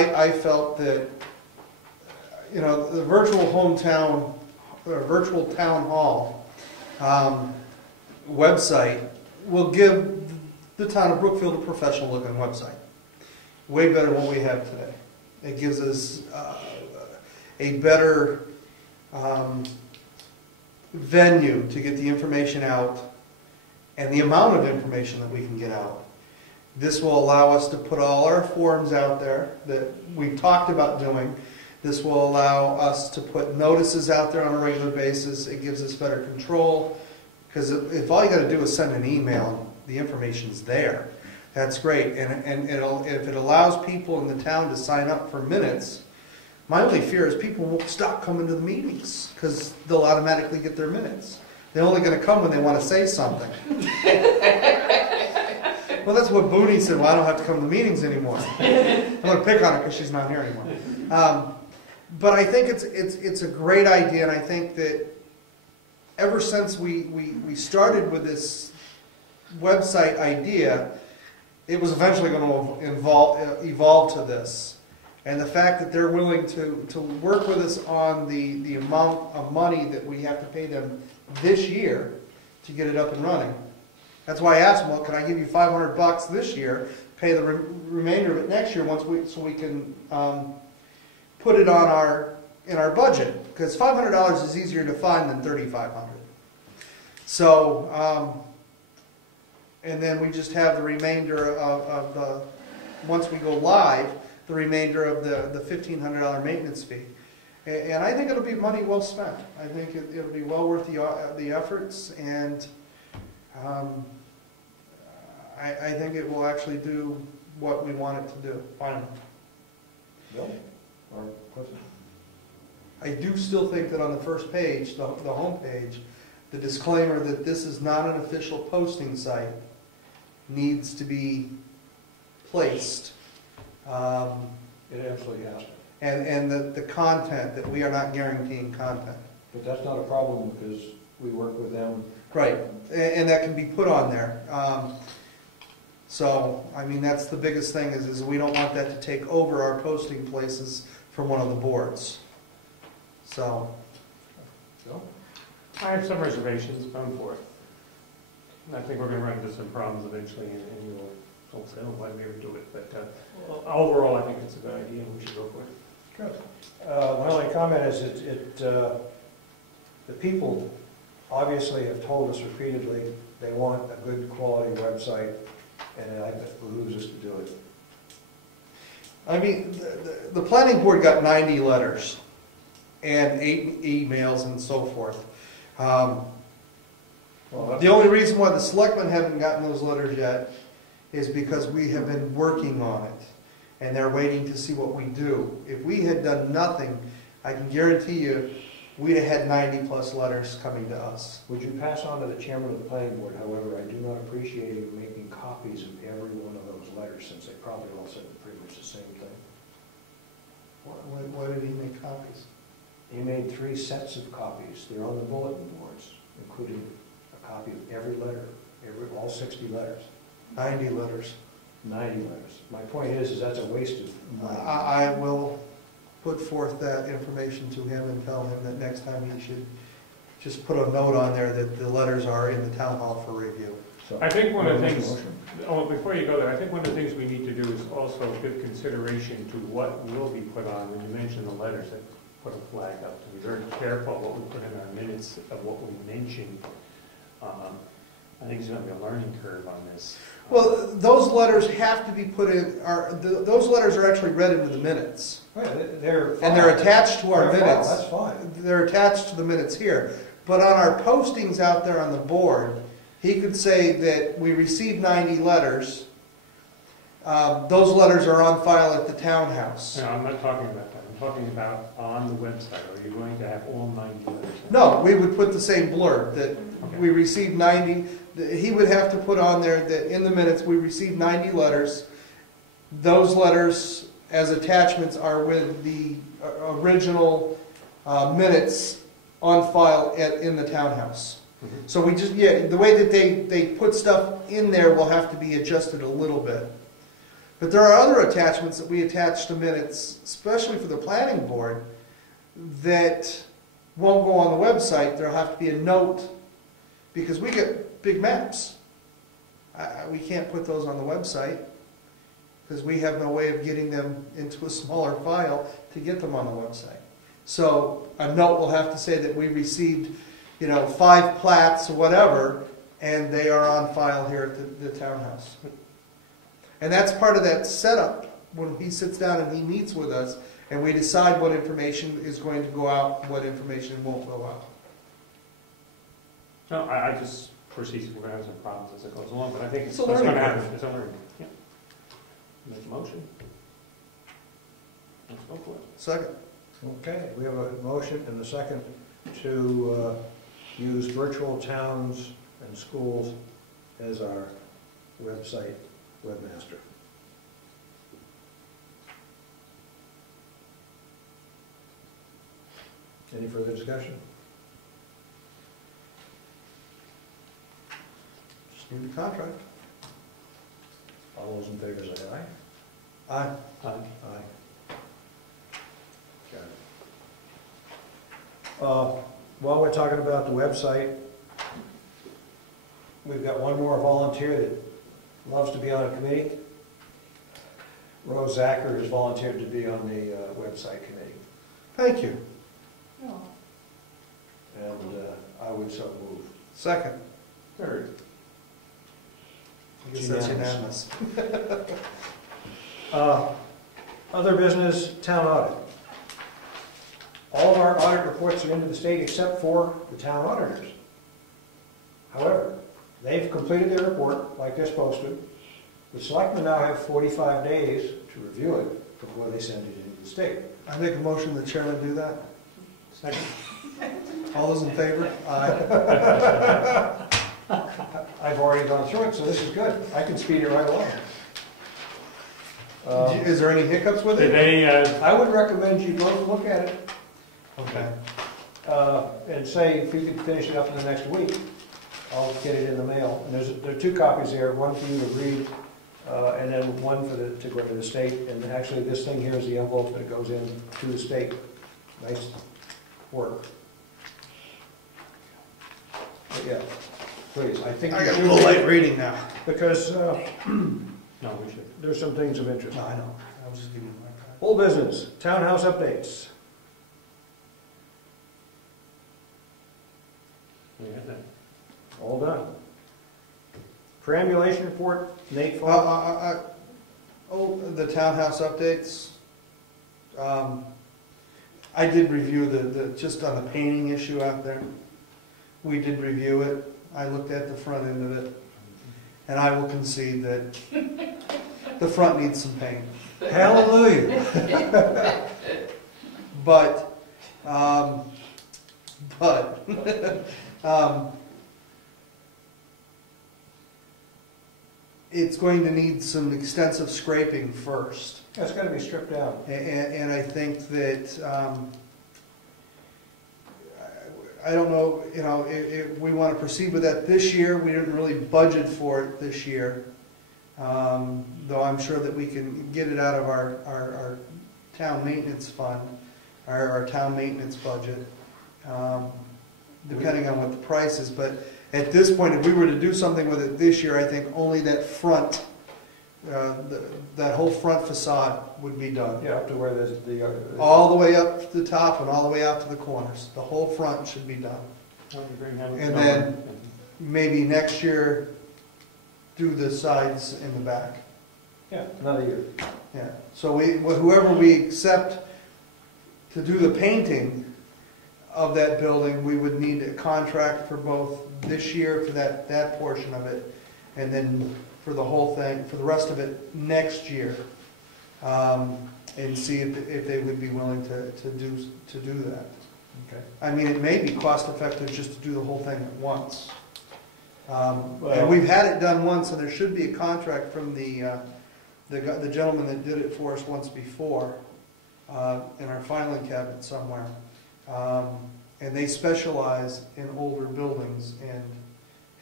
I felt that, you know, the virtual hometown, or virtual town hall website will give the town of Brookfield a professional looking website. Way better than what we have today. It gives us a better venue to get the information out and the amount of information that we can get out. This will allow us to put all our forms out there that we've talked about doing. This will allow us to put notices out there on a regular basis. It gives us better control, because if all you got to do is send an email, the information's there. That's great, and if it allows people in the town to sign up for minutes, my only fear is people won't stop coming to the meetings because they'll automatically get their minutes. They're only going to come when they want to say something. Well, that's what Booney said. Well, I don't have to come to the meetings anymore. I'm going to pick on her because she's not here anymore. But I think it's a great idea, and I think that ever since we started with this website idea, it was eventually going to evolve to this. And the fact that they're willing to work with us on the amount of money that we have to pay them this year to get it up and running. That's why I asked them, well, can I give you $500 this year, pay the remainder of it next year so we can put it on in our budget, because $500 is easier to find than $3,500. So, and then we just have the remainder of the, once we go live, the remainder of the $1,500 maintenance fee. And I think it'll be money well spent. I think it'll be well worth the efforts, and I think it will actually do what we want it to do, finally. Bill? Or Clifton? I do still think that on the first page, the home page, the disclaimer that this is not an official posting site needs to be placed. It absolutely has to. And the content, that we are not guaranteeing content. But that's not a problem because we work with them. Right, and that can be put on there. So, I mean, that's the biggest thing is we don't want that to take over our posting places from one of the boards. So. No? I have some reservations, but I'm for it. And I think we're going to run into some problems eventually, and you will say, oh, why did we ever do it? But overall, I think it's a good idea, and we should go for it. Good. My only comment is the people obviously have told us repeatedly they want a good quality website, and it behooves us to do it. I mean, the planning board got 90 letters and 8 emails and so forth. The only reason why the selectmen haven't gotten those letters yet is because we have been working on it, and they're waiting to see what we do. If we had done nothing, I can guarantee you we'd have had 90 plus letters coming to us. Would you pass on to the chairman of the planning board, however, I do not appreciate you making copies of every one of those letters, since they probably all said pretty much the same thing. Why did he make copies? He made 3 sets of copies. They're on the bulletin boards, including a copy of every letter, all 60 letters. 90 letters. 90 letters. My point is that's a waste of money. I will put forth that information to him and tell him that next time he should just put a note on there that the letters are in the town hall for review. So, I think one of the things, before you go there, I think one of the things we need to do is also give consideration to what will be put on. When you mention the letters, I put a flag up to be very careful what we put in our minutes of what we mentioned. I think there's going to be a learning curve on this. Well, those letters have to be put in, those letters are actually read into the minutes. Right, they're and they're attached to our minutes. That's fine. They're attached to the minutes here. But on our postings out there on the board, he could say that we received 90 letters. Those letters are on file at the townhouse. No, I'm not talking about that. I'm talking about on the website. Are you going to have all 90 letters? No, we would put the same blurb that we received 90. He would have to put on there that in the minutes we received 90 letters. Those letters as attachments are with the original minutes on file in the townhouse. Mm-hmm. So we just, the way that they put stuff in there will have to be adjusted a little bit. But there are other attachments that we attach to minutes, especially for the planning board, that won't go on the website. There'll have to be a note, because we get big maps. We can't put those on the website, because we have no way of getting them into a smaller file to get them on the website. So a note will have to say that we received, 5 plats or whatever, and they are on file here at the townhouse. And that's part of that setup when he sits down and he meets with us, and we decide what information is going to go out, what information won't go out. No, I just foresee we're going to have some problems as it goes along, but I think It's it's a learning going to curve. happen. It's a learning. Yeah. Make a motion. Let's go for it. Second. Okay, we have a motion and a second to use virtual towns and schools as our website webmaster. Any further discussion? Just need the contract. All those in favor say aye. Aye. Aye. Got it. While we're talking about the website, we've got one more volunteer that loves to be on a committee. Rose Zacher has volunteered to be on the website committee, Thank you. and I would so move. Second. Third. I guess that's unanimous. Other business, town audit. All of our audit reports are into the state except for the town auditors. However, they've completed their report like they're supposed to. The selectmen now have 45 days to review it before they send it into the state. I make a motion the chairman do that. Second. All those in favor? Aye. I've already gone through it, so this is good. I can speed it right along. Is there any hiccups with Did it? they, I would recommend you both look at it Okay. and say if you could finish it up in the next week, I'll get it in the mail. And there are 2 copies there, one for you to read, and then one to go to the state. And actually, this thing here is the envelope that goes in to the state. Nice work. But yeah, please, I think I you got a should little read light it, reading now. because no, we should. there's some things of interest. No, I know. I was just giving you my time. Old business, townhouse updates. We had that. All done. Perambulation report, Nate Falk. The townhouse updates. I did review just on the painting issue out there. We did review it. I looked at the front end of it. And I will concede that the front needs some paint. Hallelujah. But it's going to need some extensive scraping first. That's got to be stripped down. And I think that, I don't know, if we want to proceed with that this year. We didn't really budget for it this year. Though I'm sure that we can get it out of our town maintenance fund, our town maintenance budget, depending on what the price is. But at this point, if we were to do something with it this year, I think only that front, that whole front facade would be done. Yeah, up to where there's the... All the way up to the top and all the way out to the corners. The whole front should be done. And then maybe next year, do the sides in the back. Yeah, another year. Yeah. So whoever we accept to do the painting of that building, we would need a contract for both this year for that portion of it, and then for the whole thing, for the rest of it next year, and see if they would be willing to do that. Okay. I mean, it may be cost effective just to do the whole thing at once. Well- And we've had it done once, and there should be a contract from the gentleman that did it for us once before, in our filing cabinet somewhere. And they specialize in older buildings and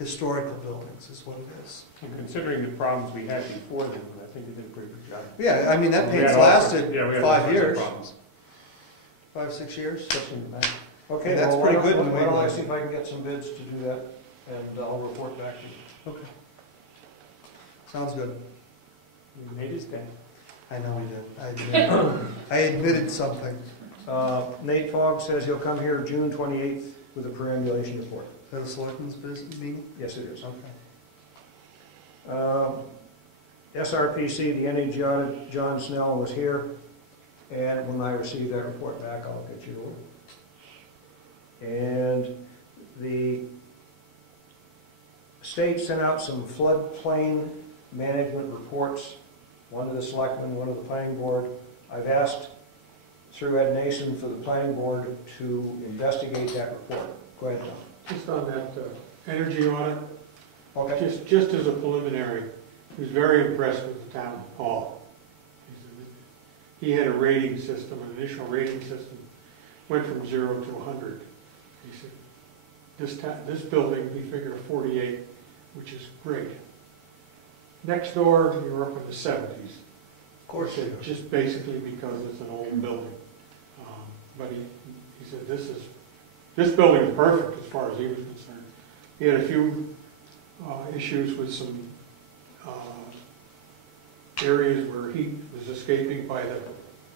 historical buildings is what it is. And considering the problems we had before them, I think you did a pretty good job. Yeah, I mean, that We paint's had all lasted sorts- yeah, we had 5 all sorts of years, problems. 5, 6 years. Especially in the back. Okay, That's well, pretty why don't- good in New Why don't I England. see if I can get some bids to do that, and I'll report back to you. Okay. Sounds good. We made his day. I know we did. I admitted something. Nate Fogg says he'll come here June 28th with a perambulation report. Is that a selectmen's business meeting? Yes, it is. Okay. SRPC, the energy audit, John Snell was here, and when I receive that report back, I'll get you over. And the state sent out some floodplain management reports, one to the selectmen, one to the planning board. I've asked through Ed Nason for the planning board to investigate that report. Go ahead, Tom. Just on that energy audit, Okay. just as a preliminary, he was very impressed with the town hall. He had a rating system, an initial rating system, went from 0 to 100. He said, this building, we figure a 48, which is great. Next door, you're up in the 70s. Of course. He said, just basically because it's an old building. But he said, this building is perfect as far as he was concerned. He had a few issues with some areas where heat was escaping by the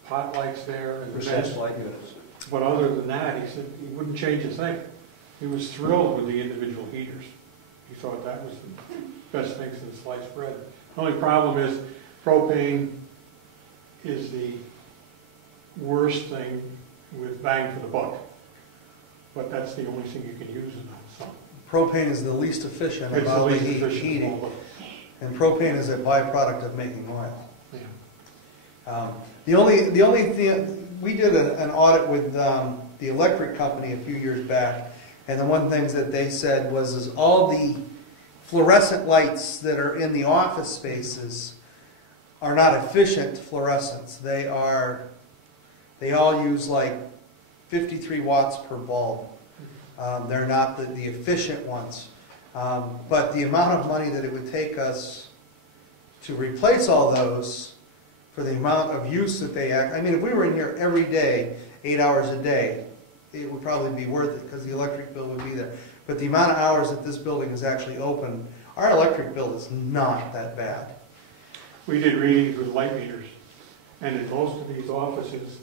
pot lights there and the vents. Percent light units. But other than that, he said he wouldn't change a thing. He was thrilled with the individual heaters. He thought that was the best thing since sliced bread. The only problem is propane is the worst thing with bang for the buck. But that's the only thing you can use in that. So Propane is the least efficient of it's the all the least efficient heating. of all And propane is a byproduct of making oil. the- yeah. The only thing, we did an audit with the electric company a few years back, and the one thing that they said was all the fluorescent lights that are in the office spaces are not efficient fluorescents. They all use like 53 watts per bulb. They're not the efficient ones. But the amount of money that it would take us to replace all those for the amount of use that they act. I mean, if we were in here every day, 8 hours a day, it would probably be worth it because the electric bill would be there. But the amount of hours that this building is actually open, our electric bill is not that bad. We did readings with light meters, and in most of these offices,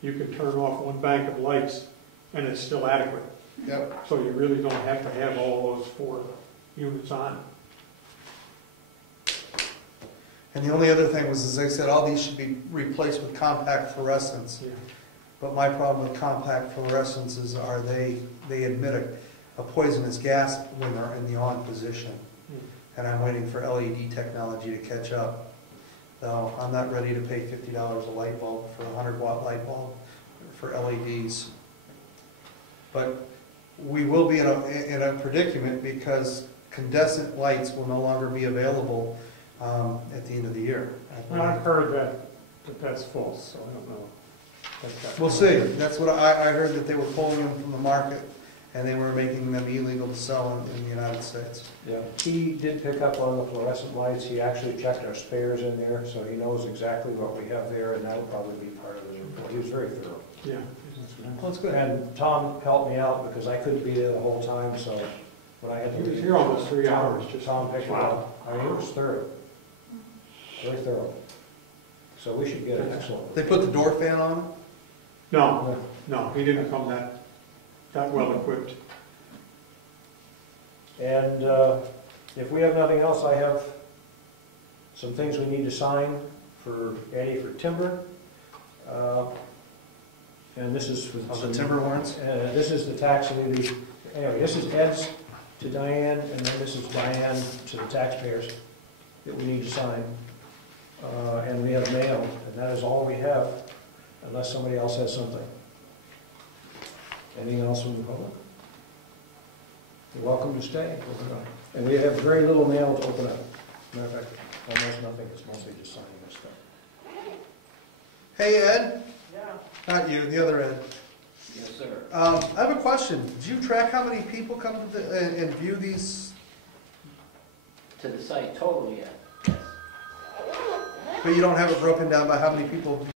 you can turn off one bank of lights and it's still adequate. Yep. So you really don't have to have all those 4 units on. And the only other thing was, as I said, all these should be replaced with compact fluorescents. Yeah. But my problem with compact fluorescences are they emit a poisonous gas when they're in the on position. And I'm waiting for LED technology to catch up. So I'm not ready to pay $50 a light bulb for a 100-watt light bulb for LEDs. But we will be in a predicament because condensate lights will no longer be available at the end of the year. Well, I've heard that's false, so I don't know. We'll see. That's what I heard, that they were pulling them from the market and they were making them illegal to sell in the United States. Yeah, he did pick up on the fluorescent lights. He actually checked our spares in there, so he knows exactly what we have there, and that'll probably be part of his report. He was very thorough. Yeah. Well, that's good. And Tom helped me out because I couldn't be there the whole time, so when I had to... He was here almost 3 hours, just Tom picked it Wow. up. I mean, it was thorough. Very thorough. So we should get an excellent... They put the door fan on them? No, he didn't come that well equipped. And if we have nothing else, I have some things we need to sign for Eddie for timber. And this is with Of the timber warrants? This is the tax levy. Anyway, this is Ed's to Diane, and then this is Diane to the taxpayers that we need to sign. And we have mail, and that is all we have, unless somebody else has something. Anything else from the public? You're welcome to stay. And we have very little mail to open up. Matter of fact, almost nothing. It's mostly just signing this stuff. Hey, Ed? Yeah. Not you, the other Ed. Yes, sir. I have a question. Do you track how many people come to and view these to the site total yet, yes. But you don't have it broken down by how many people